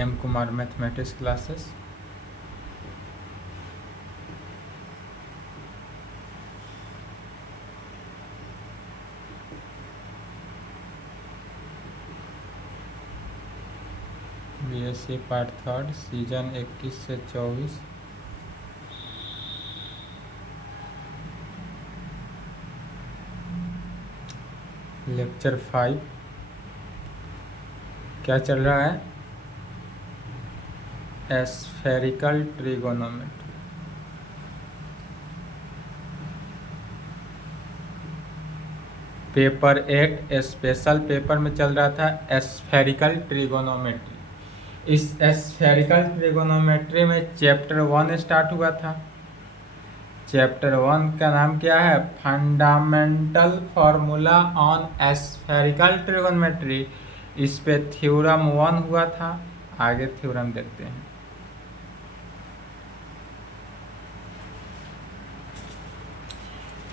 M Kumar mathematics classes. BSc part 3 season 21 से 24। Lecture 5 क्या चल रहा है? Spherical trigonometry. Paper 8 special paper में चल रहा था एस्फेरिकल ट्रिगोनोमेट्री। इस एस्फेरिकल ट्रिगोनोमेट्री में चैप्टर 1 स्टार्ट हुआ था। चैप्टर 1 का नाम क्या है? Fundamental formula on spherical trigonometry. इस पे थ्योरम 1 हुआ था। आगे थ्योरम देखते हैं।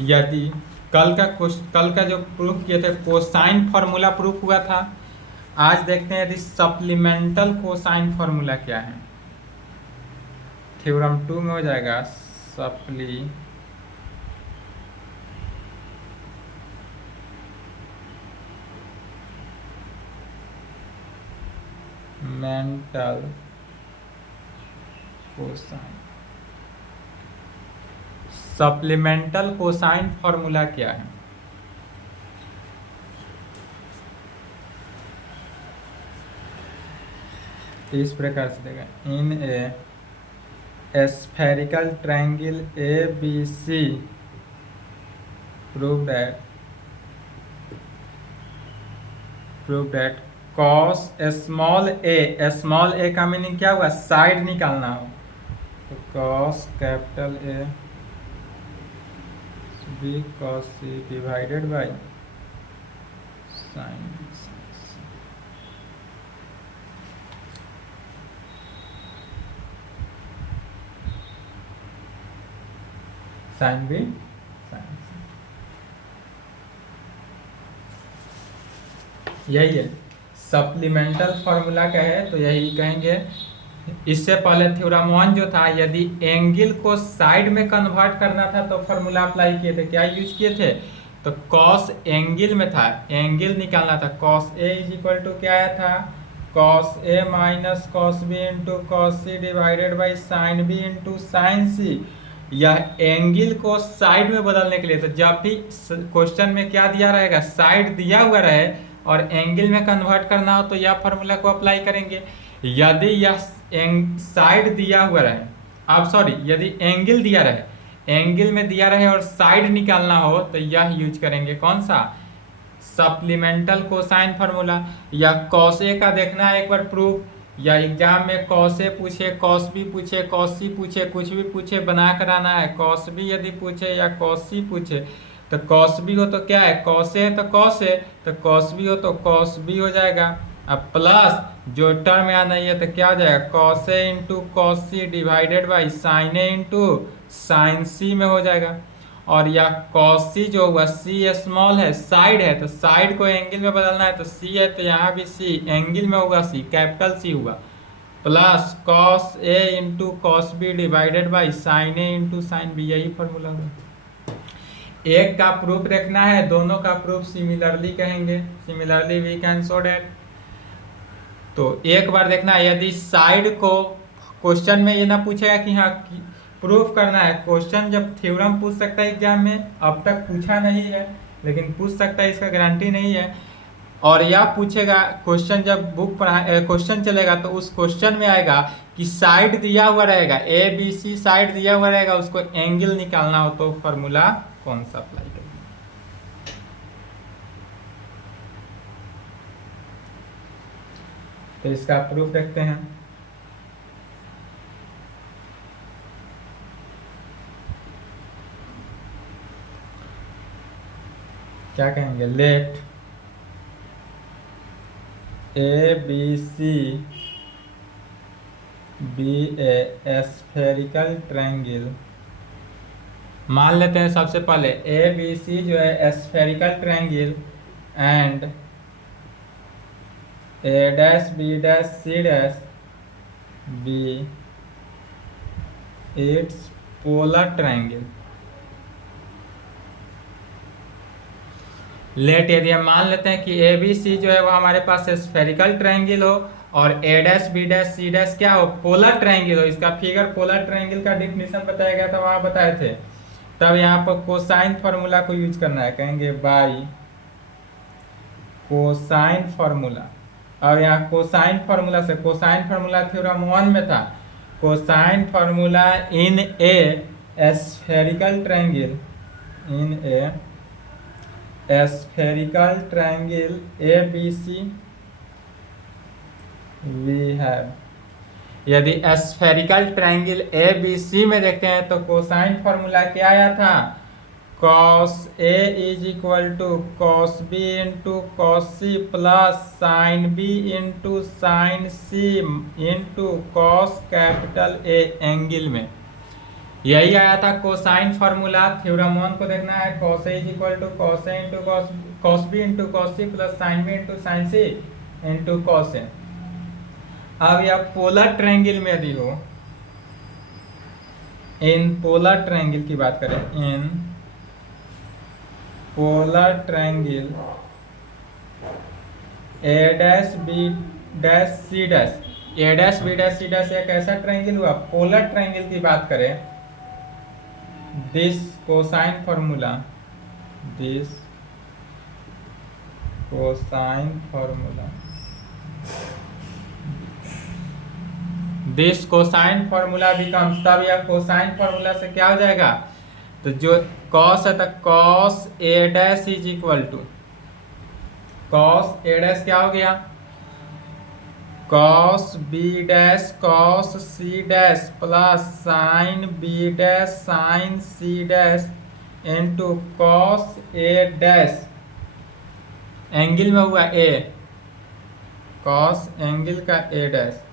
यदि कल का जो प्रूफ किए थे कोसाइन फार्मूला प्रूफ हुआ था। आज देखते हैं यदि सप्लीमेंटल कोसाइन फार्मूला क्या है। थ्योरम 2 में हो जाएगा supplemental cosine. Supplemental cosine formula क्या है? इस प्रकार से देगा, in A spherical triangle ABC prove that cos small a का मीनिंग क्या हुआ? साइड निकालना हो तो cos capital A B cos C divided by sine sine B sine C। यही है सप्लीमेंटल फार्मूला का है तो यही कहेंगे। इससे पहले थ्योरम 1 जो था, यदि एंगल को साइड में कन्वर्ट करना था तो फार्मूला अप्लाई किए थे। क्या यूज किए थे? तो कॉस एंगल में था, एंगल निकालना था। Cos A is equal to क्या आया था? Cos A minus cos B into cos C divided by sine B into sine C. यह एंगल को साइड में बदलने के लिए, तो जब भी क्वेश्चन में क्या दिया रहेगा, साइड दिया हुआ रहे और एंगल में कन्वर्ट करना हो तो यह फार्मूला को अप्लाई करेंगे। यदि यह साइड दिया हुआ रहे, अब सॉरी, यदि एंगल दिया रहे, एंगल में दिया रहे और साइड निकालना हो तो यह यूज करेंगे। कौन सा? Supplemental cosine formula. या कॉस ए का देखना है एक बार प्रूफ, या एग्जाम में कॉस ए पूछे, कॉस बी पूछे, कॉस सी पूछे, कुछ भी पूछे बना कर आना है। कॉस बी यदि पूछे या कॉस सी पूछे तो कॉस बी हो तो क्या है? कॉस ए तो कॉस ए, तो कॉस बी हो तो कॉस बी हो जाएगा। अब प्लस जो टर्म यहाँ नहीं है तो क्या हो जाएगा? Cos A into cos C divided by sine A into sine C में हो जाएगा। और या कॉस सी जो हुआ, सी स्मॉल है, साइड है, तो साइड को एंगल में बदलना है तो सी है तो यहाँ भी सी एंगल में होगा, सी कैपिटल सी हुआ, plus cos A into cos B divided by sine A into sine B. यही फॉर्मूला हुआ। एक का प्रूफ देखना है, दोनों का प्रूफ सिमिलरली कहेंगे। Similarly we can show that. तो एक बार देखना है, यदि साइड को क्वेश्चन में ये ना पूछेगा कि हाँ प्रूफ करना है। क्वेश्चन जब थ्योरम पूछ सकता है एग्जाम में, अब तक पूछा नहीं है लेकिन पूछ सकता है, इसका गारंटी नहीं है। और यह पूछेगा क्वेश्चन, जब बुक पढ़ा क्वेश्चन चलेगा तो उस क्वेश्चन में आएगा कि साइड दिया हुआ रहेगा, ABC साइड दिया हुआ रहेगा, उसको एंगल निकालना हो तो फॉर्मूला कौन सा अप्लाई करेंगे। तो इसका प्रूफ देखते हैं। क्या कहेंगे? Let ABC be a spherical triangle. मान लेते हैं सबसे पहले ABC जो है spherical triangle and A dash B dash C dash be its polar triangle. Let यदि हम मान लेते हैं कि ए बी सी जो है वो हमारे पास स्फेरिकल ट्रायंगल हो और A dash B dash C dash क्या हो, पोलर ट्रायंगल हो। इसका फिगर पोलर ट्रायंगल का डिफिनीशन बताया गया था, वहां बताए थे। तब यहाँ पर कोसाइन फॉर्मूला को यूज करना है, कहेंगे बाई कोसाइन फॉर्मूला। अब यहाँ कोसाइन फॉर्मूला से, कोसाइन फॉर्मूला थ्योरम 1 में था, cosine formula in A spherical triangle, in A spherical triangle A B C we have. यदि spherical triangle A B C में देखते हैं तो कोसाइन फॉर्मूला क्या आया था, cos A is equal to cos B into cos C plus sine B into sine C into cos capital A angle में। यही आया था कोसाइन फॉर्मूला। थ्योरम 1 को देखना है, cos A is equal to cos A into cos B into cos C plus sine B into sine C into cos A। अब यह polar triangle में यदि हो, इन पोलर ट्रायंगल की बात करें, इन polar triangle A dash B dash C dash, A dash B dash C dash एक ऐसा ट्रायंगल हुआ, पोलर ट्रायंगल की बात करें, this cosine formula, this cosine formula, this cosine formula becomes, तब यह कोसाइन फॉर्मूला से क्या हो जाएगा, तो जो cos है तो cos A dash is equal to cos A dash क्या हो गया, cos B dash cos C dash plus sine B dash sine C dash into cos A dash, angle में हुआ A, cos एंगल का A dash,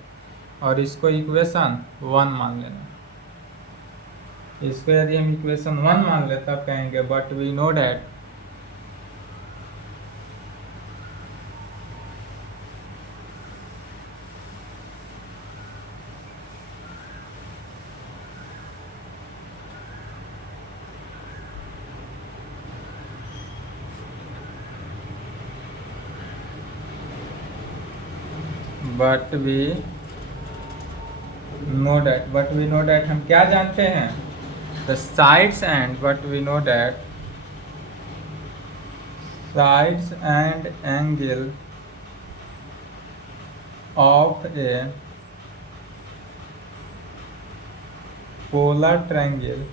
और इसको equation 1 मान लेना। इसको यदि हम इक्वेशन 1 मान ले तब कहेंगे but we know that but we know that हम क्या जानते हैं, the sides and but we know that sides and angle of a polar triangle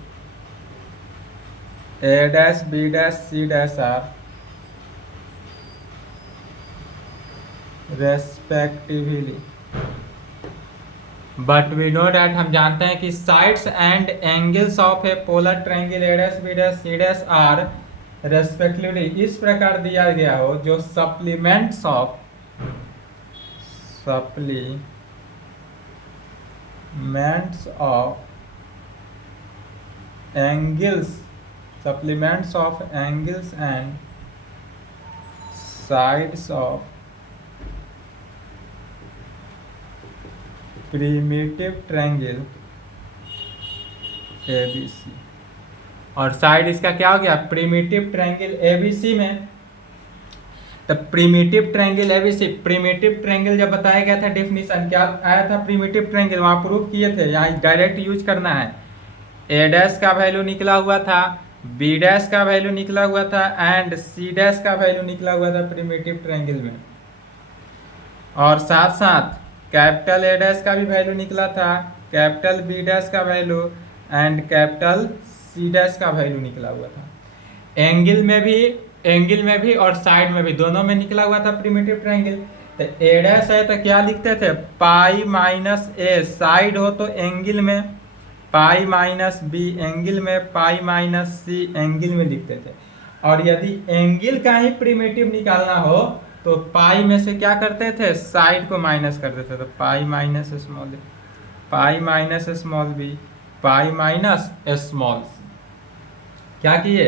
A dash B dash C dash are respectively, but we know that हम जानते हैं कि sides and angles of a polar triangle A dash B dash C dash are respectively इस प्रकार दिया गया हो, जो supplements of angles and sides of primitive triangle ABC, और साइड इसका क्या हो गया, प्रिमिटिव ट्रायंगल ABC में। तो primitive triangle ABC, primitive triangle जब बताया गया था डेफिनेशन क्या आया था, प्रिमिटिव ट्रायंगल वहां प्रूफ किए थे, यहाँ डायरेक्ट यूज करना है। A डैश का वैल्यू निकला हुआ था, B डैश का वैल्यू निकला हुआ था एंड C डैश का वैल्यू निकला हुआ था प्रिमिटिव ट्रायंगल में, और साथ साथ कैपिटल A डैश का भी वैल्यू निकला था, कैपिटल B डैश का value and capital C dash का वैल्यू निकला हुआ था। एंगल में भी और साइड में भी, दोनों में निकला हुआ था प्रिमिटिव ट्रायंगल। तो A डैश है तो क्या लिखते थे, पाई माइनस A, साइड हो तो एंगल में, पाई माइनस B एंगल में, पाई माइनस C एंगल में लिखते थे। और यदि एंगल का ही प्रिमिटिव निकालना हो तो पाई में से क्या करते थे, साइड को माइनस करते थे, तो पाई minus small a, pi minus small b, pi minus small c। क्या किए,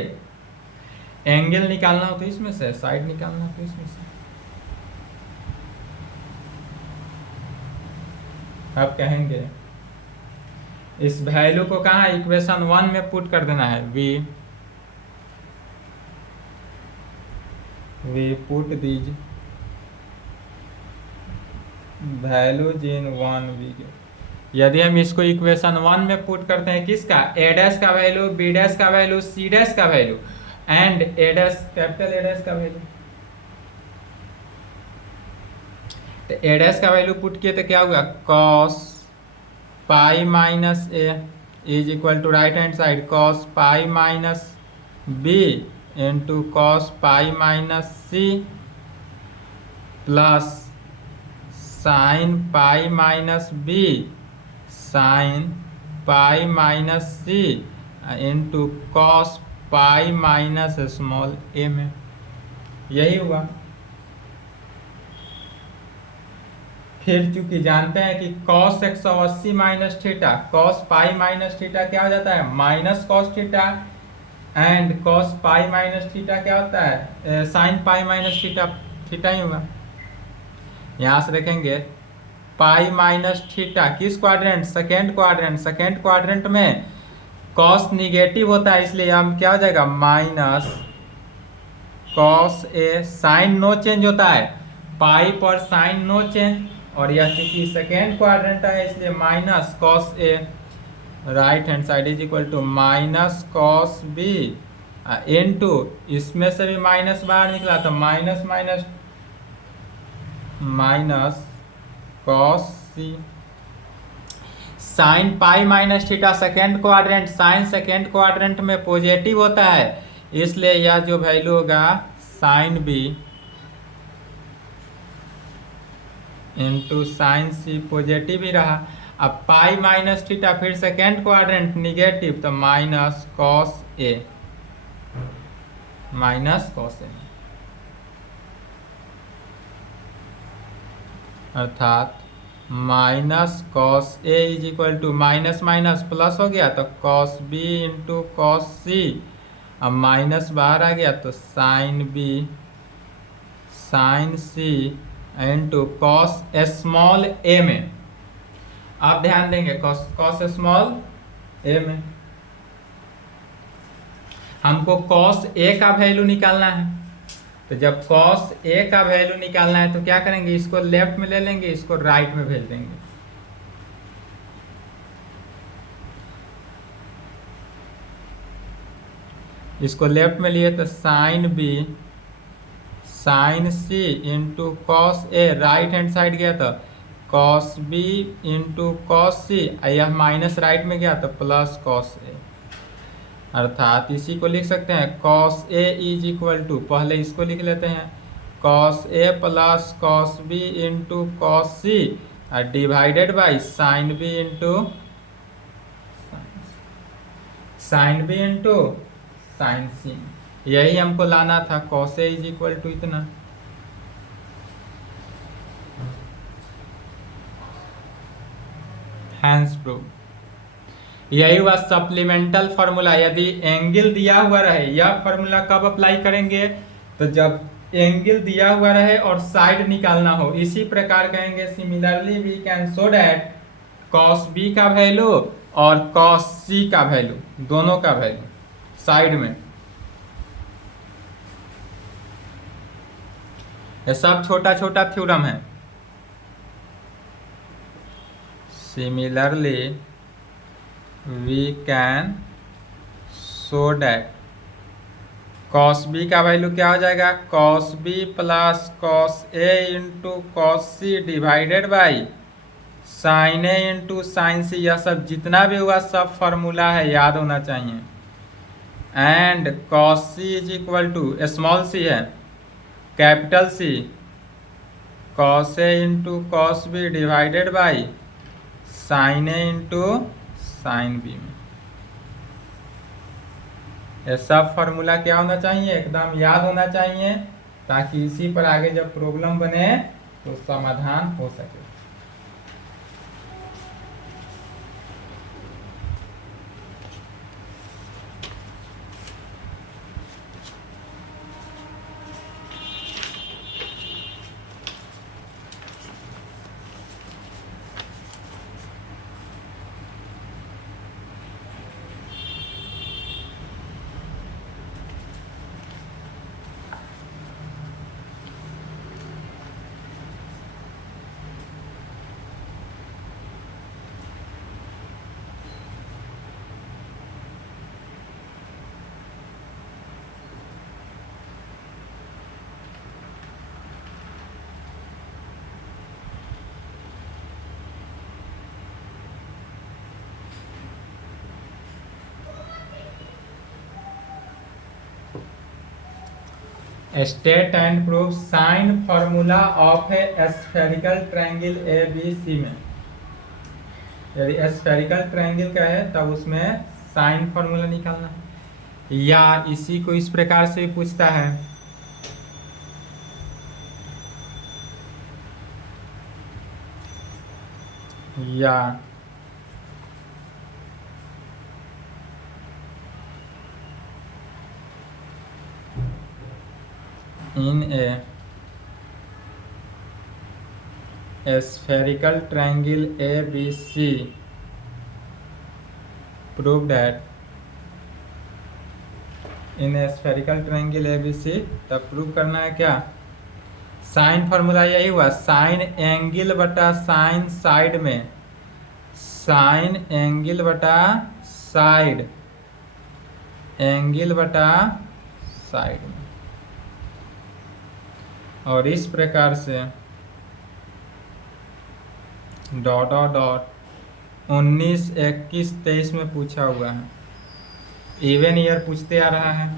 एंगल निकालना हो तो इसमें से, साइड निकालना हो तो इसमें से। अब कहेंगे इस वैल्यू को कहाँ इक्वेशन 1 में पुट कर देना है। We put these values in 1 we. यदि हम इसको इक्वेशन 1 में पुट करते हैं किसका, ए डैश का वैल्यू, बी डैश का वैल्यू, सी डैश का value and A dash capital A dash का वैल्यू, तो ए डैश का वैल्यू पुट किए तो क्या होगा, cos pi minus A is equal to right hand side cos pi minus B into cos pi minus C plus sine pi minus B sine pi minus C into cos pi minus small A में। यही हुआ। फिर चूंकि जानते हैं कि cos 180 minus theta cos pi minus theta क्या हो जाता है, minus cos theta and cos pi minus theta क्या होता है, sine pi minus theta, theta ही होगा। यहां से देखेंगे पाई माइनस थीटा किस quadrant, second quadrant, second quadrant में कॉस निगेटिव होता है, इसलिए हम क्या हो जाएगा minus cos A, sine no change होता है, पाई पर साइन नो चेंज, और यह चूंकि सेकेंड क्वाड्रेंट है इसलिए minus cos A right hand side is equal to minus cos B into, इसमें से भी माइनस बाहर निकला तो minus minus minus cos C, sine pi minus theta second quadrant, sine second quadrant में पॉजिटिव होता है इसलिए यह जो वैल्यू होगा sine B into sine C positive ही रहा। अब पाई माइनस थीटा फिर सेकेंड क्वाड्रेंट निगेटिव तो minus cos A, minus cos ए, अर्थात minus cos A is equal to minus minus plus हो गया तो cos B into cos C, अब माइनस बाहर आ गया तो sine B sine C into cos small A में। आप ध्यान देंगे कॉस स्मॉल ए में हमको कॉस ए का वैल्यू निकालना है, तो जब कॉस ए का वैल्यू निकालना है तो क्या करेंगे, इसको लेफ्ट में ले लेंगे, इसको राइट में भेज देंगे। इसको लेफ्ट में लिए तो sine B sine C into cos A, right hand side गया तो कॉस बी इंटू कॉस सी, यह माइनस राइट में गया तो प्लस कॉस ए, अर्थात इसी को लिख सकते हैं cos A is equal to, पहले इसको लिख लेते हैं cos A plus cos B into cos C divided by sine B into sine B into sine C. यही हमको लाना था, cos A is equal to इतना। Hence prove. यही हुआ सप्लीमेंटल फॉर्मूला। यदि एंगल दिया हुआ रहे, यह फॉर्मूला कब अप्लाई करेंगे, तो जब एंगल दिया हुआ रहे और साइड निकालना हो। इसी प्रकार कहेंगे similarly we can show that cos B का वैल्यू और कॉस सी का वैल्यू, दोनों का वैल्यू साइड में। ये सब छोटा छोटा थ्योरम है। Similarly we can show that cos B का वैल्यू क्या हो जाएगा, cos B plus cos A into cos C divided by sine A into sine C. यह सब जितना भी हुआ सब फॉर्मूला है, याद होना चाहिए। And cos C is equal to, small C है, capital C cos A into cos B divided by sine A into sine B में। ये सब फॉर्मूला क्या होना चाहिए, एकदम याद होना चाहिए, ताकि इसी पर आगे जब प्रॉब्लम बने तो समाधान हो सके। State and proof sine formula of A spherical triangle A B C में, यदि स्फेरिकल ट्रायंगल का है तब उसमें साइन फॉर्मूला निकालना है। या इसी को इस प्रकार से पूछता है, या in a spherical triangle ABC prove that in a spherical triangle ABC, तब प्रूव करना है क्या, साइन फॉर्मूला यही हुआ, साइन एंगल बटा साइन साइड में, साइन एंगल बटा साइड, एंगल बटा साइड में। और इस प्रकार से डॉट डॉट डॉट 19, 21, 23 में पूछा हुआ है, इवन ईयर पूछते आ रहा है।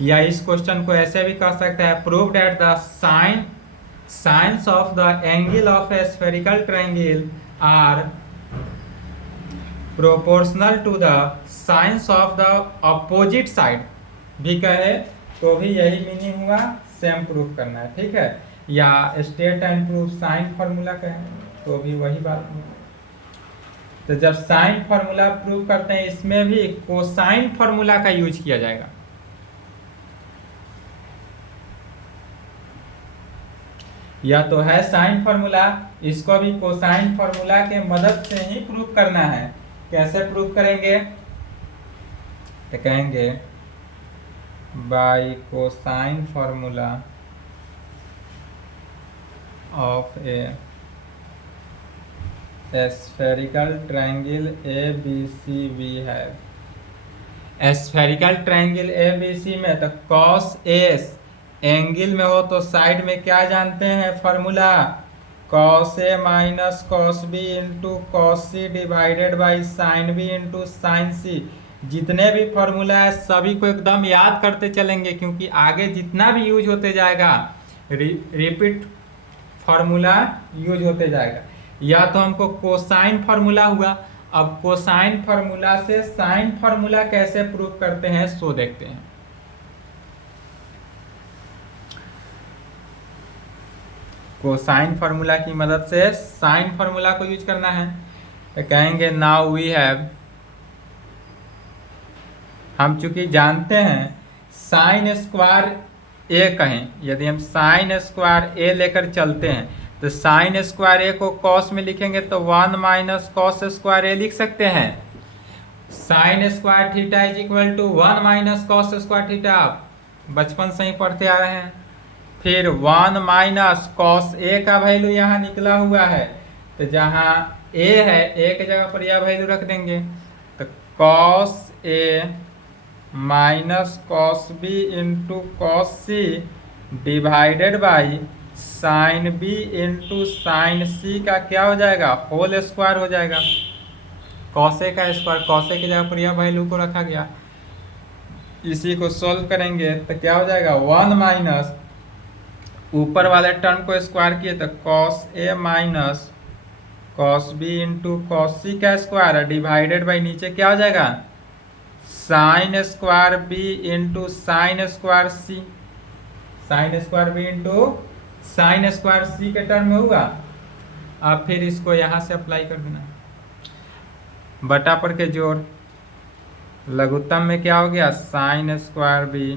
या इस क्वेश्चन को ऐसे भी कह सकते हैं, prove that the sines of the angle of A spherical triangle are proportional to the sines of the opposite side भी कहे तो भी यही मीनिंग हुआ, सेम प्रूफ करना है, ठीक है। या state and proof sine formula कहे तो भी वही बात है। तो जब साइन फॉर्मूला प्रूव करते हैं इसमें भी कोसाइन फॉर्मूला का यूज किया जाएगा। या तो है साइन फॉर्मूला, इसको भी कोसाइन फॉर्मूला के मदद से ही प्रूव करना है। कैसे प्रूव करेंगे, तो कहेंगे by cosine formula of A spherical triangle A B C वी है। Spherical triangle A B C में तो कॉस एस एंगल में हो तो साइड में क्या जानते हैं formula, cos A minus cos B into cos C divided by sine B into sine C. जितने भी फॉर्मूला है सभी को एकदम याद करते चलेंगे, क्योंकि आगे जितना भी यूज होते जाएगा रिपीट फॉर्मूला यूज होते जाएगा। या तो हमको कोसाइन फॉर्मूला हुआ, अब कोसाइन फॉर्मूला से साइन फॉर्मूला कैसे प्रूव करते हैं सो देखते हैं। कोसाइन फॉर्मूला की मदद से साइन फॉर्मूला को यूज करना है। तो कहेंगे नाउ वी हैव, हम चूंकि जानते हैं साइन स्क्वायर ए कहें, यदि हम साइन स्क्वायर ए लेकर चलते हैं तो साइन स्क्वायर ए को कॉस में लिखेंगे तो 1 माइनस कॉस स्क्वायर ए लिख सकते हैं। Sine square theta is equal to 1 minus cos square theta, बचपन से ही पढ़ते आ रहे हैं। फिर 1 माइनस कॉस ए का वैल्यू यहाँ निकला हुआ है, तो जहाँ ए है ए के जगह पर यह वैल्यू रख देंगे, तो cos A minus cos B into cos C divided by sine B into sine C का क्या हो जाएगा, होल स्क्वायर हो जाएगा। कॉस ए का स्क्वायर, कॉस ए की जगह पर यह वैल्यू को रखा गया। इसी को सॉल्व करेंगे तो क्या हो जाएगा, 1 माइनस ऊपर वाले टर्म को स्क्वायर किए तो cos A minus cos B into cos C का स्क्वायर डिवाइडेड बाई नीचे क्या हो जाएगा, sine square B into sine square C, sine square B into sine square C के टर्म में होगा। अब फिर इसको यहाँ से अप्लाई कर देना, बटा पर के जोड़, लघुत्तम में क्या हो गया, sine square B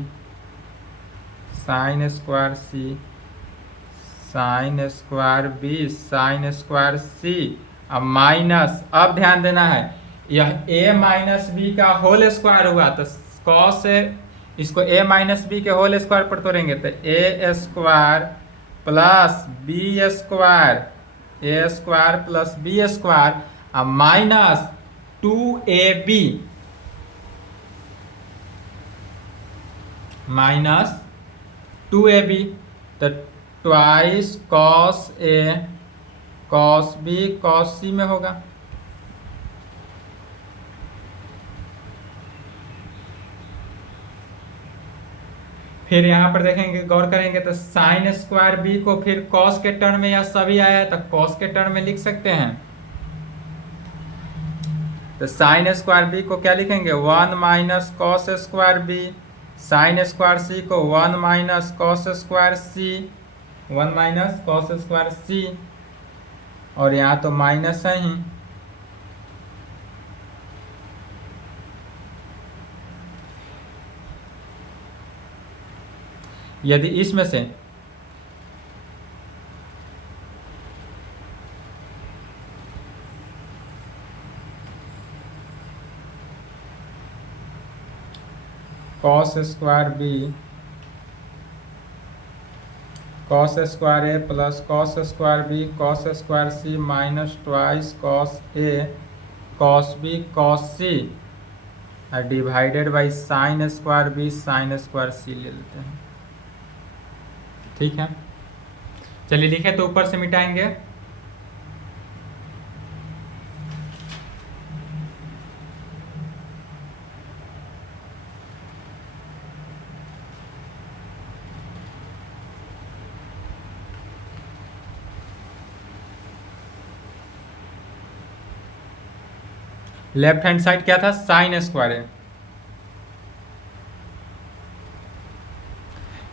sine square C sine square B sine square C, अब माइनस, अब ध्यान देना है यह a माइनस बी का होल स्क्वायर हुआ तो कॉस इसको a माइनस बी के होल स्क्वायर पर तोड़ेंगे तो a square plus B square, A square plus B square, अब माइनस 2ab माइनस 2ab, तो twice cos A cos B cos C में होगा। फिर यहाँ पर देखेंगे, गौर करेंगे तो साइन स्क्वायर बी को फिर कॉस के टर्म में या सभी आया है तो कॉस के टर्म में लिख सकते हैं। तो साइन स्क्वायर बी को क्या लिखेंगे, 1 minus cos square B. Sine square C को 1 minus cos square C, 1 minus cos square C, और यहाँ तो माइनस है ही। यदि इसमें से cos square B cos square A plus cos square B cos square C minus twice cos A cos B cos C divided by sine square B sine square C ले लेते हैं। ठीक है, चलिए लिखे तो ऊपर से मिटाएंगे। लेफ्ट हैंड साइड क्या था, साइन स्क्वायर है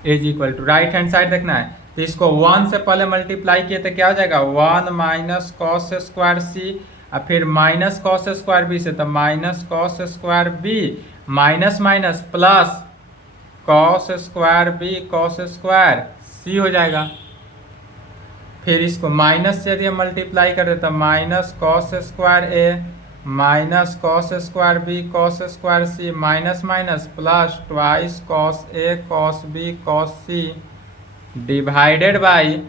is equal to, right hand side देखना है तो इसको 1 से पहले मल्टीप्लाई किए तो क्या हो जाएगा, 1 माइनस कॉस स्क्वायर सी, और फिर माइनस कॉस स्क्वायर बी से तो minus cos square B minus minus plus cos square B cos square C हो जाएगा। फिर इसको माइनस से यदि हम मल्टीप्लाई कर दें तो minus cos square A minus cos square B cos square C minus minus plus twice cos A cos B cos C divided by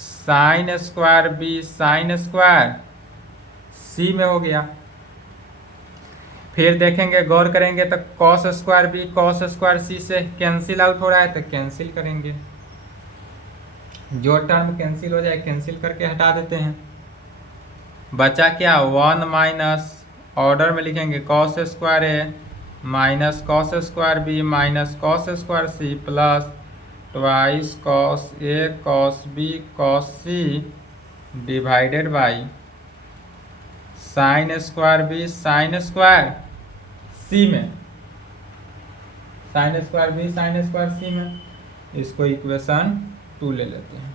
sine square B sine square C में हो गया। फिर देखेंगे, गौर करेंगे तो cos square B cos square C से cancel out हो रहा है तो कैंसिल करेंगे, जो टर्म कैंसिल हो जाए कैंसिल करके हटा देते हैं। बचा क्या, 1 माइनस ऑर्डर में लिखेंगे cos square A minus cos square B minus cos square C plus twice cos A cos B cos C divided by sine square B sine square C में, sine square B sine square C में। इसको equation 2 ले लेते हैं।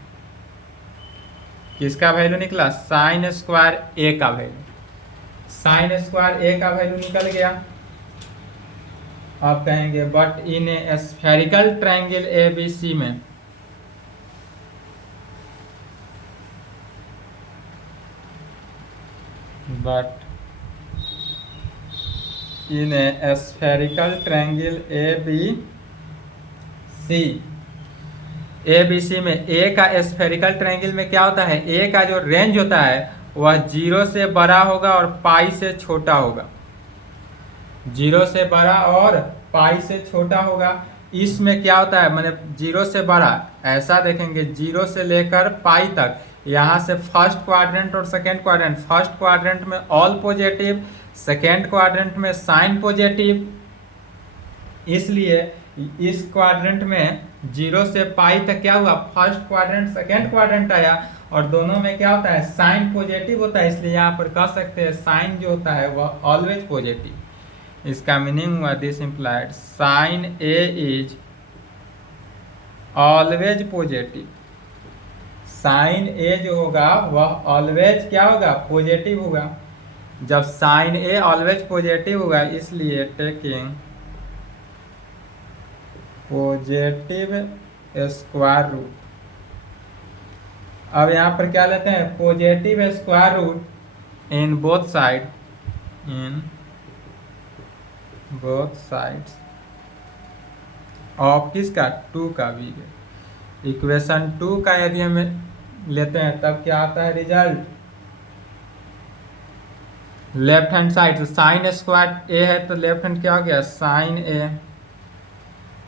किसका value निकला, sign square ए का value, sign square ए का वैल्यू निकल गया। अब कहेंगे but in A spherical triangle A B C में but in A spherical triangle A B C, A B C में ए का स्फेरिकल ट्रायंगल में क्या होता है, ए का जो रेंज होता है वह 0 से बड़ा होगा और पाई से छोटा होगा, 0 से बड़ा और पाई से छोटा होगा। इसमें क्या होता है, मैंने 0 से बड़ा ऐसा देखेंगे, 0 से लेकर पाई तक, यहाँ से फर्स्ट क्वाड्रेंट और सेकेंड क्वाड्रेंट, फर्स्ट क्वाड्रेंट में ऑल पॉजिटिव, सेकेंड क्वाड्रेंट में साइन पॉजिटिव, इसलिए इस क्वाड्रेंट में 0 से पाई तक क्या हुआ, फर्स्ट क्वाड्रेंट सेकेंड क्वाड्रेंट आया, और दोनों में क्या होता है, साइन पॉजिटिव होता है, इसलिए यहाँ पर कह सकते हैं साइन जो होता है वह ऑलवेज पॉजिटिव। इसका मीनिंग हुआ this implied sine A is always positive, sine A जो होगा वह ऑलवेज क्या होगा, पॉजिटिव होगा। जब साइन ए ऑलवेज पॉजिटिव होगा, इसलिए टेकिंग पॉजिटिव स्क्वायर रूट, अब यहाँ पर क्या लेते हैं, positive square root in both side, in both sides of किसका, 2 का भी। इक्वेशन 2 का यदि हम लेते हैं तब क्या आता है result, left hand side sine square A है तो लेफ्ट हैंड क्या हो गया, sine A.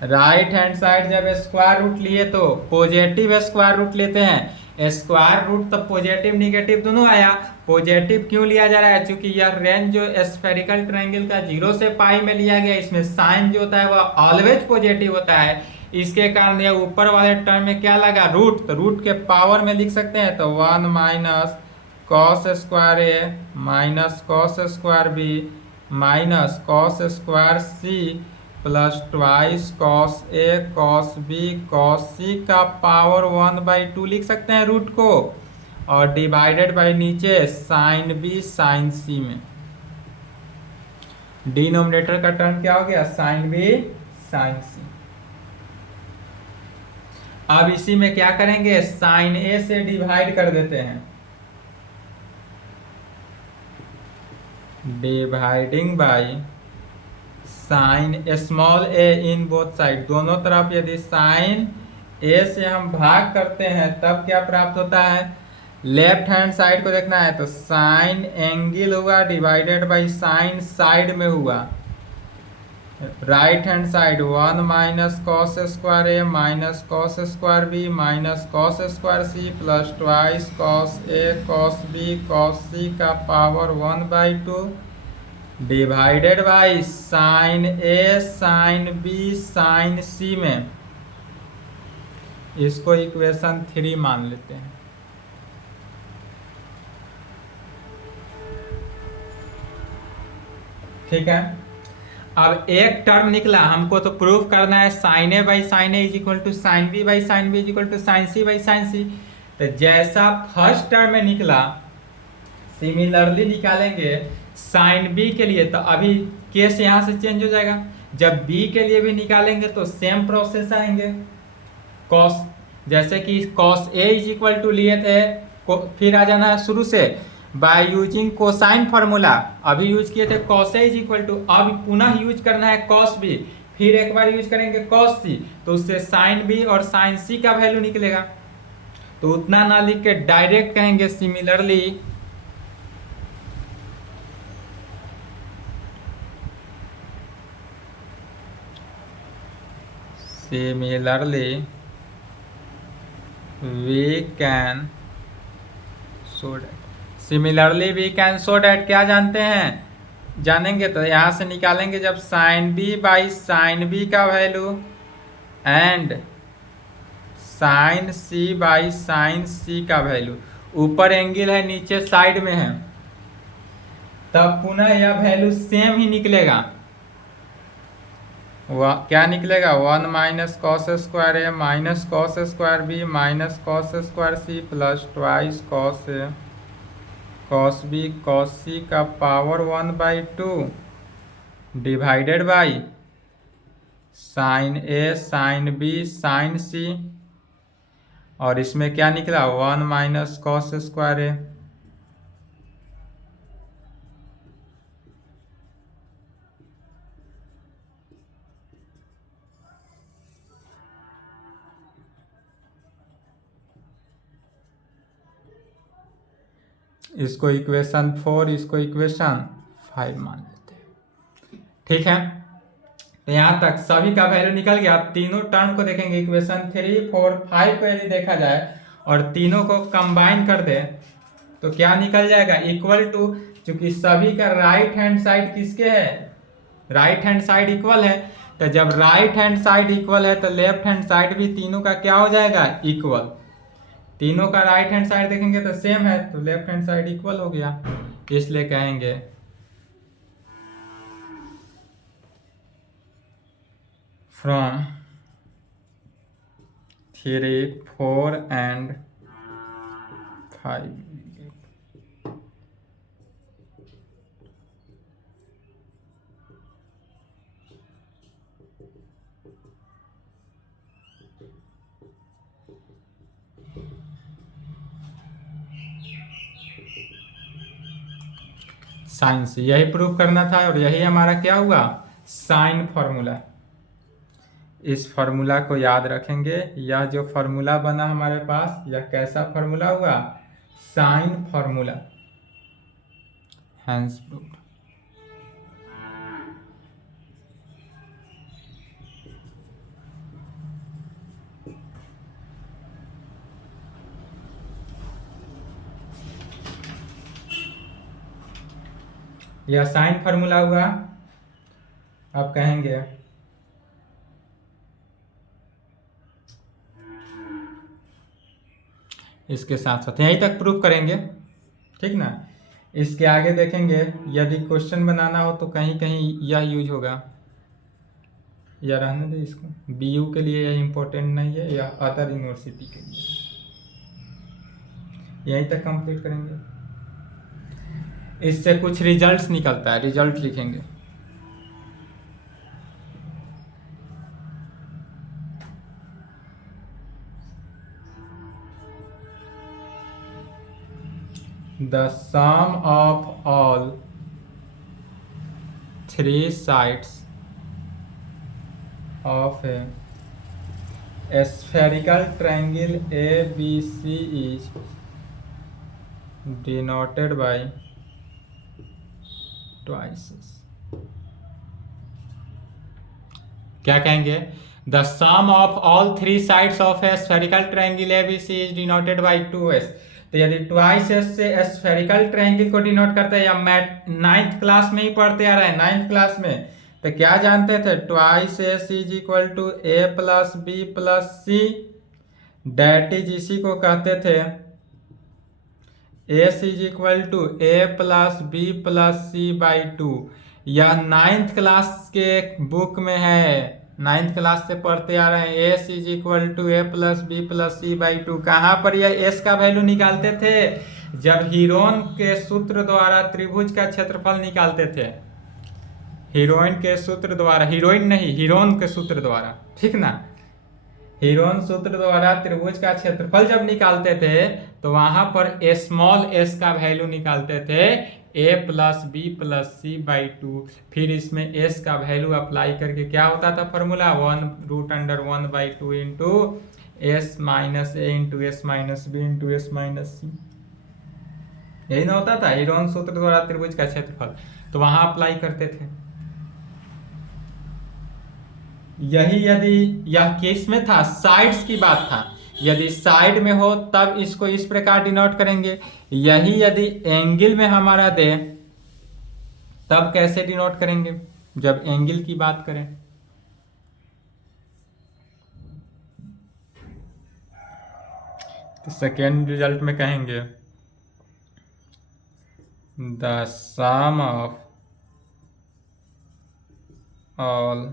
Right hand side जब स्क्वायर रूट लिए तो पॉजिटिव स्क्वायर रूट लेते हैं, स्क्वायर रूट तो पॉजिटिव निगेटिव दोनों आया। पॉजिटिव क्यों लिया जा रहा है, क्योंकि यह रेंज जो स्फेरिकल ट्रायंगल का 0 से पाई में लिया गया, इसमें साइन जो होता है वह ऑलवेज पॉजिटिव होता है, इसके कारण ये ऊपर वाले टर्म में क्या लगा, रूट, तो रूट के पावर में लिख सकते हैं, तो 1 minus cos square A minus cos square B minus cos square C plus twice cos A cos B cos C का पावर 1/2 लिख सकते हैं रूट को, और डिवाइडेड बाई नीचे साइन बी साइन सी में डिनोमिनेटर का टर्म क्या हो गया, साइन बी साइन सी। अब इसी में क्या करेंगे, साइन ए से डिवाइड कर देते हैं, dividing by sine small A in both side, दोनों तरफ यदि साइन ए से हम भाग करते हैं तब क्या प्राप्त होता है, लेफ्ट हैंड साइड को देखना है तो साइन एंगल हुआ डिवाइडेड बाई साइन साइड में हुआ, right hand side 1 minus cos square A minus cos square B minus cos square C plus twice cos A cos B cos C का power 1/2 divided by sine A sine B sine C में, इसको equation 3 मान लेते हैं। ठीक है, अब एक टर्म निकला, हमको तो प्रूफ करना है sine A by sine A is equal to sine B by sine B is equal to sine C by sine C. तो जैसा फर्स्ट टर्म में निकला सिमिलरली निकालेंगे साइन बी के लिए, तो अभी केस यहाँ से चेंज हो जाएगा, जब बी के लिए भी निकालेंगे तो सेम प्रोसेस आएंगे, कॉस, जैसे कि cos A is equal to लिए थे, फिर आ जाना है शुरू से बाय यूजिंग कोसाइन फार्मूला, अभी यूज किए थे cos A is equal to, अब पुनः यूज करना है कॉस बी, फिर एक बार यूज करेंगे कॉस सी, तो उससे साइन बी और साइन सी का वैल्यू निकलेगा। तो उतना ना लिख के डायरेक्ट कहेंगे similarly we can show that क्या जानते हैं, जानेंगे तो यहाँ से निकालेंगे जब sine B by sine B का value and sine C by sine C का वैल्यू, ऊपर एंगल है नीचे साइड में है, तब पुनः यह वैल्यू सेम ही निकलेगा, क्या निकलेगा 1 minus cos square A minus cos square B minus cos square C plus twice cos A cos B cos C का power 1/2 divided by sine A sine B sine C, और इसमें क्या निकला 1 minus cos square ए, इसको equation 4, इसको equation 5 मान लेते हैं। ठीक है, तो यहाँ तक सभी का वैल्यू निकल गया। आप तीनों टर्म को देखेंगे, इक्वेशन 3, 4, 5 को यदि देखा जाए और तीनों को कंबाइन कर दे तो क्या निकल जाएगा, इक्वल टू, क्योंकि सभी का राइट हैंड साइड किसके है, राइट हैंड साइड इक्वल है, तो जब राइट हैंड साइड इक्वल है तो लेफ्ट हैंड साइड भी तीनों का क्या हो जाएगा, इक्वल, तीनों का राइट हैंड साइड देखेंगे तो सेम है, तो लेफ्ट हैंड साइड इक्वल हो गया, इसलिए कहेंगे फ्रॉम 3, 4 and 5 साइंस, यही प्रूफ करना था और यही हमारा क्या हुआ, साइन फार्मूला। इस फार्मूला को याद रखेंगे, यह जो फार्मूला बना हमारे पास, यह कैसा फार्मूला हुआ, साइन फार्मूला, हैंस प्रूफ। यह साइन फार्मूला हुआ। अब कहेंगे इसके साथ साथ यहीं तक प्रूफ करेंगे, ठीक ना। इसके आगे देखेंगे, यदि क्वेश्चन बनाना हो तो कहीं कहीं यह यूज होगा, या रहने दे इसको, बीयू के लिए यह इम्पोर्टेंट नहीं है, या अदर यूनिवर्सिटी के लिए। यहीं तक कंप्लीट करेंगे। इससे कुछ रिजल्ट्स निकलता है, रिजल्ट लिखेंगे। The sum of all three sides of a spherical triangle ABC is denoted by twice. क्या कहेंगे? The sum of all three sides of a spherical triangle ABC is denoted by 2s। तो यदि twice S से spherical triangle को denote करते हैं, या math 9th class में ही पढ़ते आ रहे हैं, 9th क्लास में, तो क्या जानते थे? Twice S is equal to A plus B plus C, that is, इसी को कहते थे S is equal to A plus B plus C by 2। यह 9th क्लास के बुक में है, 9th क्लास से पढ़ते आ रहे हैं। S is equal to A plus B plus C by 2। कहाँ पर यह एस का वैल्यू निकालते थे? जब हीरोइन के सूत्र द्वारा त्रिभुज का क्षेत्रफल निकालते थे, हीरोइन के सूत्र द्वारा, हीरोइन नहीं, हीरोइन के सूत्र द्वारा, ठीक ना। हीरोइन सूत्र द्वारा त्रिभुज का क्षेत्रफल जब निकालते थे तो वहां पर स्मॉल एस का वैल्यू निकालते थे A plus B plus C by 2। फिर इसमें एस का वैल्यू अप्लाई करके क्या होता था formula? 1√1/2 into S minus A into S minus B into S minus C. यही ना होता था हीरोइन सूत्र द्वारा त्रिभुज का क्षेत्रफल, तो वहां अप्लाई करते थे। यही यदि यह केस में था, साइड्स की बात था, यदि साइड में हो तब इसको इस प्रकार डिनोट करेंगे। यही यदि एंगल में हमारा दे तब कैसे डिनोट करेंगे जब एंगल की बात करें? तो सेकेंड रिजल्ट में कहेंगे the sum of all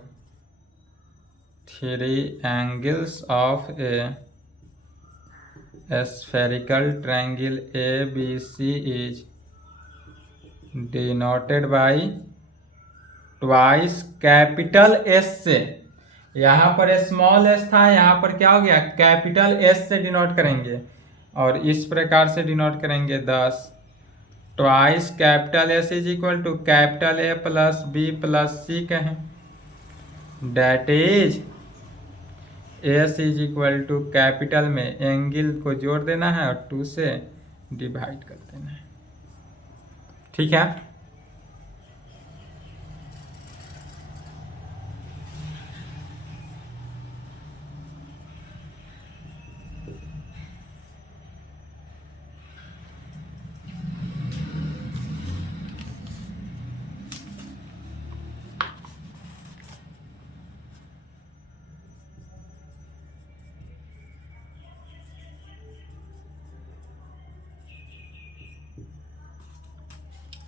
three angles of a spherical triangle ABC is denoted by twice capital S से। यहाँ पर स्मॉल s था, यहाँ पर क्या हो गया? कैपिटल S से डिनोट करेंगे, और इस प्रकार से डिनोट करेंगे 10 twice capital S is equal to capital A plus B plus C कहें, that is S is equal to capital में एंगल को जोड़ देना है और 2 से डिवाइड कर देना है, ठीक है।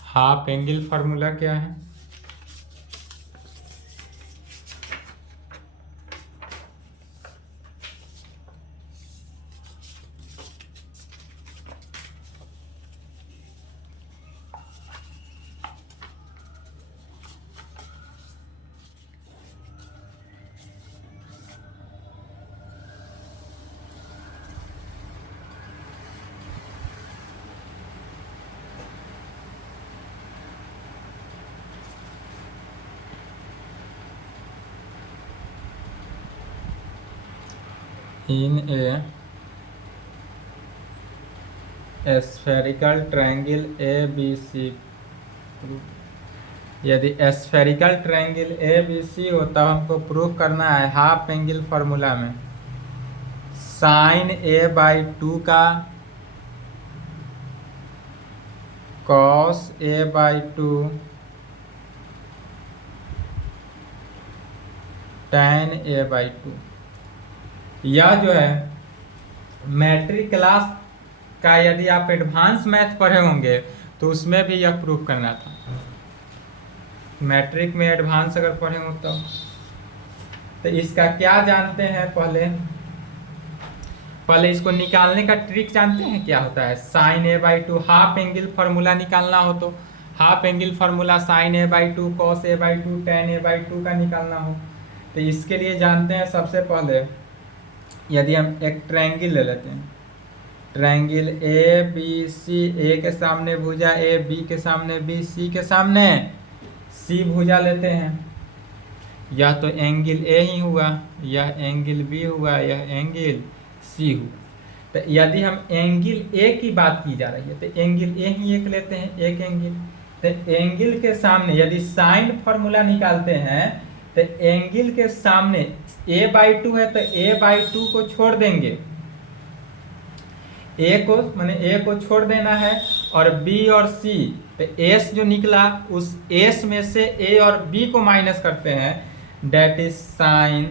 हाफ एंगल फार्मूला क्या है? In a spherical triangle ABC, यदि स्फेरिकल ट्रायंगल ABC हो तब हमको प्रूफ करना है हाफ एंगल फार्मूला में साइन A/2 का कॉस A/2 tan A/2। यह जो है मैट्रिक क्लास का यदि आप एडवांस मैथ पढ़े होंगे तो उसमें भी यह प्रूफ करना था। मैट्रिक में एडवांस अगर पढ़े हो तो इसका क्या जानते हैं, पहले इसको निकालने का ट्रिक जानते हैं क्या होता है। Sine A by two half angle formula निकालना हो तो half angle formula sine A by two cos A by two tan A by two का निकालना हो तो इसके लिए जानते हैं सबसे पहले, यदि हम एक ट्रायंगल ले लेते हैं, ट्रायंगल ए बी सी, ए के सामने भुजा ए, बी के सामने बी, सी के सामने सी भुजा लेते हैं। यह तो एंगल ए ही हुआ, यह एंगल बी हुआ, यह एंगल सी हुआ। तो यदि हम एंगल ए की बात की जा रही है तो एंगल ए ही एक लेते हैं, एक एंगल। तो एंगल के सामने यदि साइन फार्मूला निकालते हैं तो एंगल के सामने ए बाई टू है तो ए बाई टू को छोड़ देंगे, ए को माने ए को छोड़ देना है, और बी और सी तो एस जो निकला उस एस में से ए और बी को माइनस करते हैं, that is sine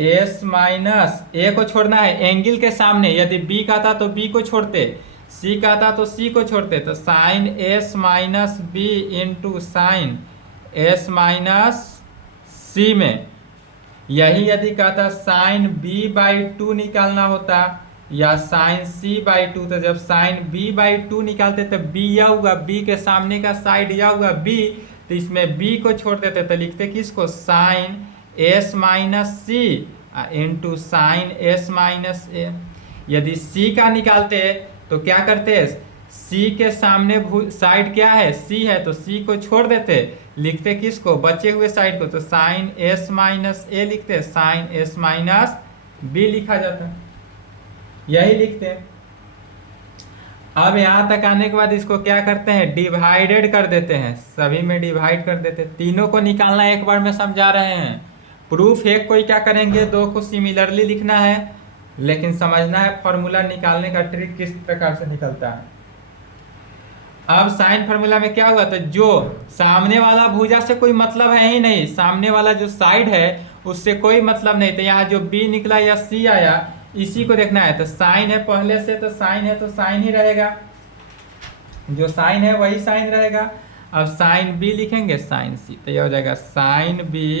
S minus A को छोड़ना है एंगल के सामने, यदि बी का था तो बी को छोड़ते, सी का था तो सी को छोड़ते, तो sine S minus B into sine S minus C में। यही यदि कहता साइन बी बाई टू निकालना होता या साइन सी बाई टू, तो जब साइन बी बाई टू निकालते तो बी यह हुआ, बी के सामने का साइड यह हुआ बी, तो इसमें बी को छोड़ देते तो लिखते किसको, sign S minus C into sine S minus ए। यदि सी का निकालते तो क्या करते, सी के सामने साइड क्या है, सी है, तो सी को छोड़ देते, लिखते किसको, बचे हुए साइड को, तो साइन एस माइनस ए लिखते, साइन एस माइनस बी लिखा जाता, यही लिखते हैं। अब यहां तक आने के बाद इसको क्या करते हैं, डिवाइडेड कर देते हैं, सभी में डिवाइड कर देते हैं। तीनों को निकालना एक बार में समझा रहे हैं, प्रूफ एक को क्या करेंगे, दो को सिमिलरली लिखना है, लेकिन समझना है फॉर्मूला निकालने का ट्रिक किस प्रकार से निकलता है। अब साइन फार्मूला में क्या हुआ, तो जो सामने वाला भुजा से कोई मतलब है ही नहीं, सामने वाला जो साइड है उससे कोई मतलब नहीं, तो यहाँ जो बी निकला या सी आया इसी को देखना है। तो साइन है पहले से, तो साइन है तो साइन ही रहेगा, जो साइन है वही साइन रहेगा। अब साइन बी लिखेंगे साइन सी, तो यह हो जाएगा साइन बी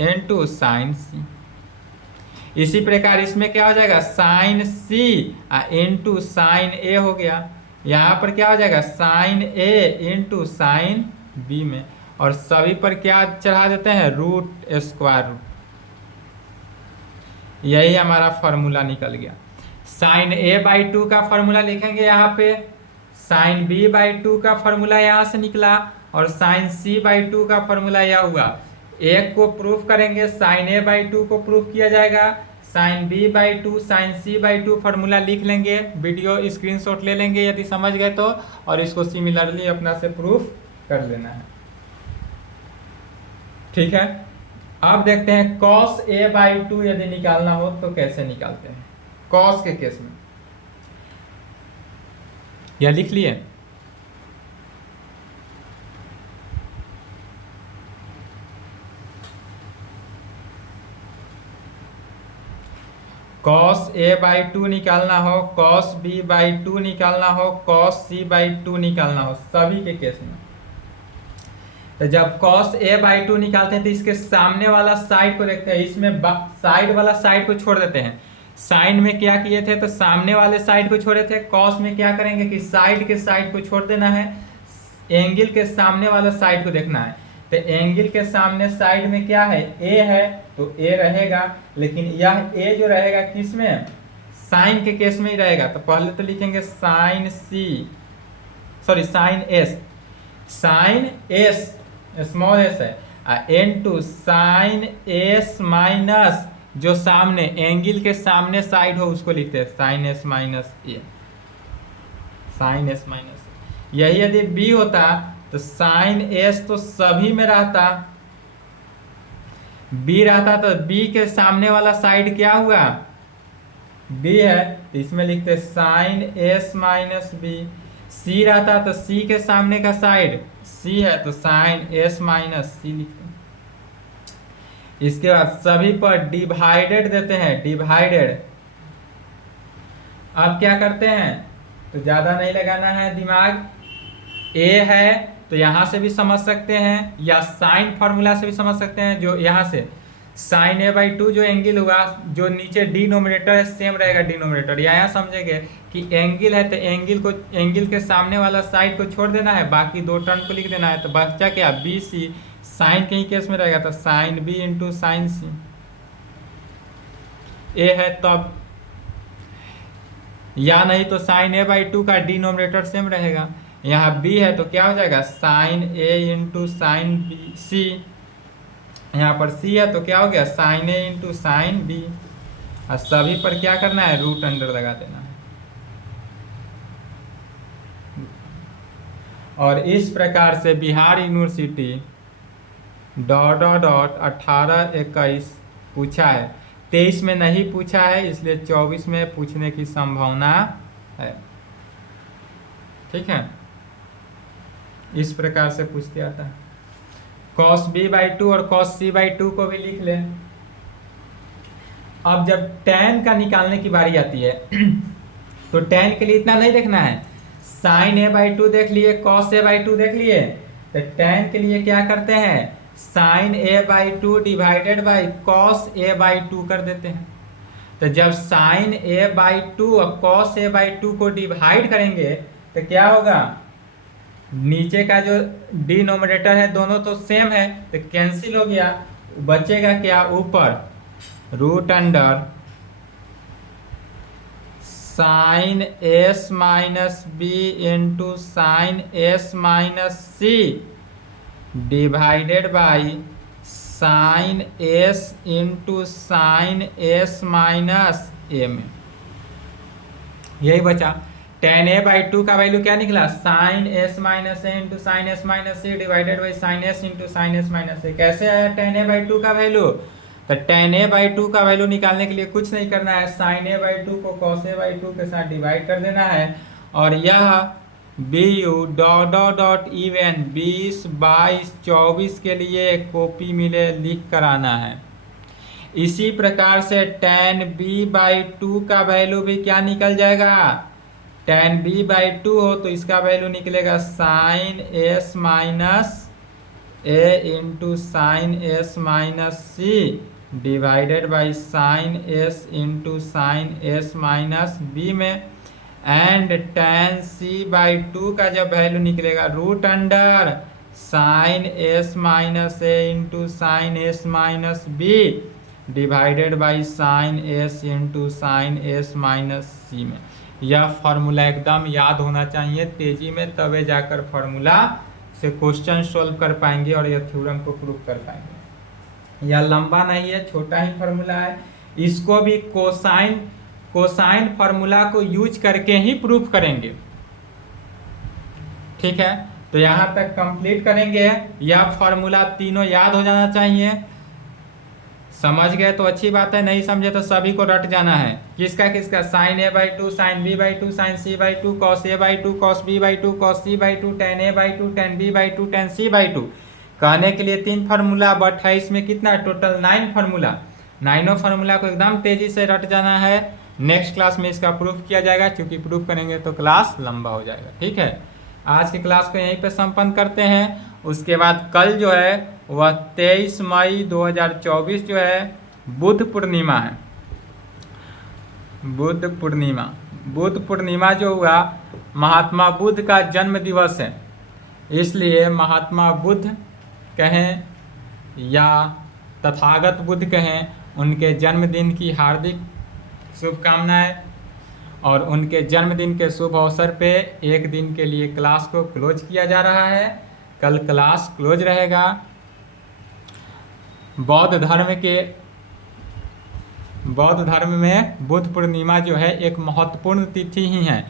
इंटू साइन सी। इसी प्रकार इसमें क्या हो जाएगा, साइन सी इंटू साइन ए हो गया। यहाँ पर क्या हो जाएगा, sign A into sine B में, और सभी पर क्या चढ़ा देते हैं, रूट स्क्वायर रूट। यही हमारा फॉर्मूला निकल गया। साइन ए बाई टू का फॉर्मूला लिखेंगे यहाँ पे, साइन बी बाई टू का फॉर्मूला यहाँ से निकला, और साइन सी बाई टू का फॉर्मूला यह हुआ। एक को प्रूफ करेंगे, साइन ए बाई टू को प्रूफ किया जाएगा, sine B by two sine C by two formula लिख लेंगे, वीडियो स्क्रीनशॉट ले लेंगे यदि समझ गए तो, और इसको सिमिलरली अपना से प्रूफ कर लेना है, ठीक है। अब देखते हैं कॉस ए बाई टू यदि निकालना हो तो कैसे निकालते हैं, कॉस के केस में। यह लिख लिए, कॉस ए बाई टू निकालना हो, कॉस बी बाई टू निकालना हो, कॉस सी बाई टू निकालना हो, सभी के केस में। तो जब कॉस ए बाई टू निकालते हैं तो इसके सामने वाला साइड को देखते हैं, इसमें साइड वाला साइड को छोड़ देते हैं। साइन में क्या किए थे, तो सामने वाले साइड को छोड़े थे, कॉस में क्या करेंगे कि साइड के साइड को छोड़ देना है, एंगल के सामने वाला साइड को देखना है। तो एंगल के सामने साइड में क्या है, ए है, तो ए रहेगा, लेकिन यह ए जो रहेगा किस में, साइन के केस में ही रहेगा। तो पहले तो लिखेंगे sine C, sorry sine S, sine S small S है, इनटू साइन एस माइनस जो सामने एंगल के सामने साइड हो उसको लिखते हैं साइन एस माइनस ए, साइन एस माइनस। यही यदि बी होता तो साइन एस तो सभी में रहता, बी रहता तो बी के सामने वाला साइड क्या हुआ, बी है, तो इसमें लिखते साइन एस माइनस बी। सी रहता तो सी के सामने का साइड सी है, तो साइन एस माइनस सी लिखते हैं। इसके बाद सभी पर डिवाइडेड देते हैं, डिवाइडेड, अब क्या करते हैं, तो ज़्यादा नहीं लगाना है दिमाग, ए है तो यहाँ से भी समझ सकते हैं या साइन फार्मूला से भी समझ सकते हैं, जो यहाँ से साइन A/2 जो एंगल हुआ, जो नीचे डिनोमिनेटर है सेम रहेगा डिनोमिनेटर, या यहाँ समझेंगे कि एंगल है तो एंगल के सामने वाला साइड को छोड़ देना है, बाकी दो टर्म को लिख देना है, तो बच्चा क्या BC साइन के ही केस में रहेगा तो sine B into sine C, A है तब, या नहीं तो साइन A/2 का डिनोमिनेटर सेम रहेगा, यहाँ B है तो क्या हो जाएगा sine A into sine C, यहाँ पर C है तो क्या हो गया sine A into sine B, और सभी पर क्या करना है रूट अंडर लगा देना है। और इस प्रकार से बिहार यूनिवर्सिटी ... 1821 पूछा है, 23 में नहीं पूछा है, इसलिए 24 में पूछने की संभावना है। ठीक है, इस प्रकार से पूछते आता है। cos B/2 और cos C/2 को भी लिख लें। अब जब tan का निकालने की बारी आती है तो tan के लिए इतना नहीं देखना है, sin A/2 देख लिए, cos A/2 देख लिए, तो tan के लिए क्या करते हैं sin A/2 divided by cos A/2 कर देते हैं। तो जब sin A/2 और cos A/2 को डिवाइड करेंगे तो क्या होगा, नीचे का जो डिनोमिनेटर है दोनों तो सेम है तो कैंसिल हो गया, बचेगा क्या ऊपर root under sine S minus B into sine S minus C divided by sine S into sine S minus A में, यही बचा। tan A/2 का वैल्यू क्या निकला sine S minus A into sine S minus C divided by sine S into sine S minus A। कैसे आया tan A/2 का value, तो tan A/2 का वैल्यू निकालने के लिए कुछ नहीं करना है, साइन A/2 को cos A/2 के साथ डिवाइड कर देना है, और यह BU ... इवन 20, 22, 24 के लिए कॉपी मिले लिख कर आना है। इसी प्रकार से tan B/2 का वैल्यू भी क्या निकल जाएगा, tan B/2 हो तो इसका वैल्यू निकलेगा sine S minus A into sine S minus C divided by sine S into sine S minus B में, एंड tan C/2 का जब वैल्यू निकलेगा root under sine S minus A into sine S minus B divided by sine S into sine S minus C में। यह formula एकदम याद होना चाहिए तेजी में, तबे जाकर फार्मूला से क्वेश्चन सोल्व कर पाएंगे और यह थ्योरम को प्रूव कर पाएंगे। यह लंबा नहीं है, छोटा ही फार्मूला है, इसको भी कोसाइन फार्मूला को यूज करके ही प्रूफ करेंगे। ठीक है, तो यहाँ तक कंप्लीट करेंगे। यह फार्मूला तीनों याद हो जाना चाहिए, समझ गए तो अच्छी बात है, नहीं समझे तो सभी को रट जाना है। किसका किसका, sine A/2 sine B/2 sine C/2 cos A/2 cos B/2 cos C/2 tan A/2 tan B/2 tan C/2। कहने के लिए 3 फार्मूला, बट है इसमें कितना टोटल 9 फार्मूला। 9 फार्मूला को एकदम तेजी से रट जाना है। नेक्स्ट क्लास में इसका प्रूफ किया जाएगा, क्योंकि प्रूफ करेंगे तो क्लास लंबा हो जाएगा। ठीक है, आज की क्लास को यहीं पे संपन्न करते हैं। उसके बाद कल जो है वह 23 मई 2024 जो है बुद्ध पूर्णिमा है। बुद्ध पूर्णिमा जो हुआ महात्मा बुद्ध का जन्म दिवस है, इसलिए महात्मा बुद्ध कहें या तथागत बुद्ध कहें, उनके जन्मदिन की हार्दिक शुभकामनाएं। और उनके जन्मदिन के शुभ अवसर पे एक दिन के लिए क्लास को क्लोज किया जा रहा है। कल क्लास क्लोज रहेगा। बौद्ध धर्म में बुद्ध पूर्णिमा जो है एक महत्वपूर्ण तिथि ही है,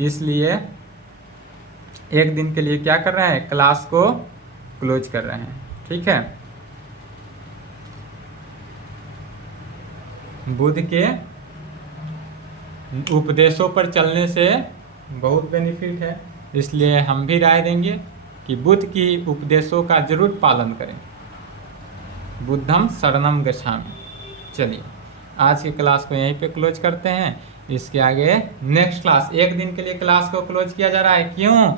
इसलिए एक दिन के लिए क्या कर रहे हैं, क्लास को क्लोज कर रहे हैं। ठीक है, बुद्ध के उपदेशों पर चलने से बहुत बेनिफिट है, इसलिए हम भी राय देंगे कि बुद्ध की उपदेशों का जरूर पालन करें। बुद्धम शरणम गच्छामि। चलिए आज की क्लास को यहीं पे क्लोज करते हैं। इसके आगे नेक्स्ट क्लास, एक दिन के लिए क्लास को क्लोज किया जा रहा है। क्यों?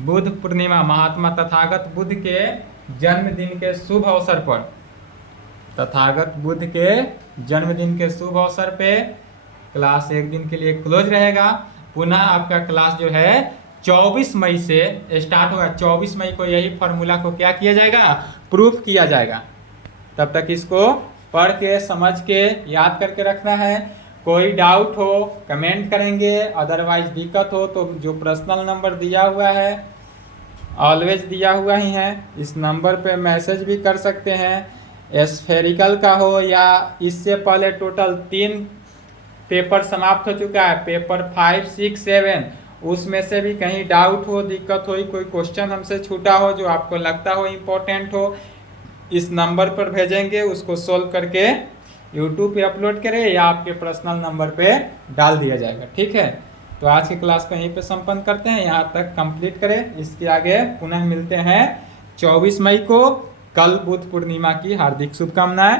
बुद्ध पूर्णिमा, महात्मा तथागत बुद्ध के जन्मदिन के शुभ अवसर पर, तथागत बुद्ध के जन्मदिन के शुभ अवसर पे क्लास एक दिन के लिए क्लोज रहेगा। पुनः आपका क्लास जो है 24 मई से स्टार्ट होगा। 24 मई को यही फॉर्मूला को क्या किया जाएगा? प्रूफ किया जाएगा। तब तक इसको पढ़ के समझ के याद करके रखना है। कोई डाउट हो कमेंट करेंगे, अदरवाइज दिक्कत हो तो जो पर्सनल नंबर दिया हुआ है, ऑलवेज दिया हुआ ही है, इस नंबर पे मैसेज भी कर सकते हैं। स्फेरिकल का हो या इससे पहले टोटल 3 पेपर समाप्त हो चुका है, पेपर 5, 6, 7, उसमें से भी कहीं डाउट हो, दिक्कत हो, कोई क्वेश्चन हमसे छूटा हो जो आपको लगता हो इम्पोर्टेंट हो, इस नंबर पर भेजेंगे, उसको सोल्व करके यूट्यूब पे अपलोड करें या आपके पर्सनल नंबर पे डाल दिया जाएगा। ठीक है, तो आज की क्लास को यहीं पे संपन्न करते हैं, यहाँ तक कंप्लीट करें। इसके आगे पुनः मिलते हैं 24 मई को। कल बुद्ध पूर्णिमा की हार्दिक शुभकामनाएं।